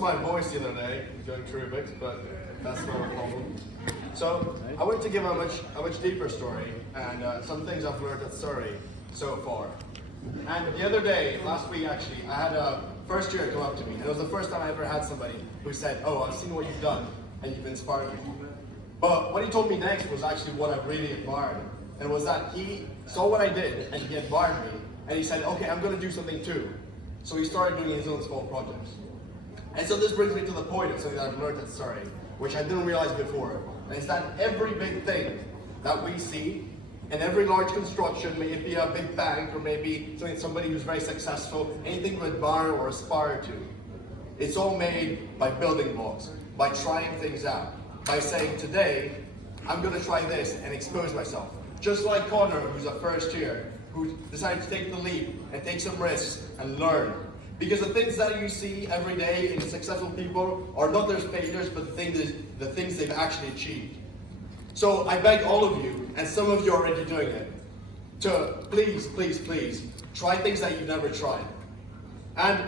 lost my voice the other day doing Rubik's, but that's not a problem. So I want to give a much deeper story and some things I've learned at Surrey so far. And the other day, last week actually, I had a first year come up to me, and it was the first time I ever had somebody who said, "Oh, I've seen what you've done, and you've inspired me." But what he told me next was actually what I really admired, and it was that he saw what I did, and he admired me, and he said, "Okay, I'm going to do something too." So he started doing his own small projects. And so this brings me to the point of something that I've learned at Surrey, which I didn't realize before, and it's that every big thing that we see, and every large construction, may it be a big bank, or maybe somebody who's very successful, anything to admire or aspire to, it's all made by building blocks, by trying things out, by saying, today, I'm going to try this and expose myself. Just like Connor, who's a first year, who decided to take the leap and take some risks and learn. Because the things that you see every day in successful people are not their failures, but the things they've actually achieved. So I beg all of you, and some of you are already doing it, to please, please, please, try things that you've never tried. And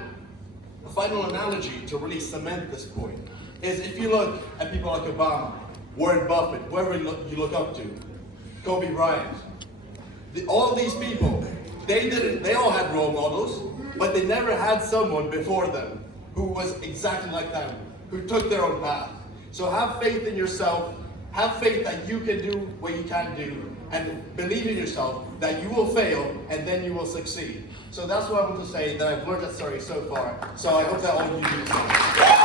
the final analogy to really cement this point is if you look at people like Obama, Warren Buffett, whoever you look up to, Kobe Bryant, all these people, they all had role models, but they never had someone before them who was exactly like them, who took their own path. So have faith in yourself, have faith that you can do what you can do, and believe in yourself that you will fail and then you will succeed. So that's what I want to say that I've learned at Surrey so far. So I hope that all of you do the same.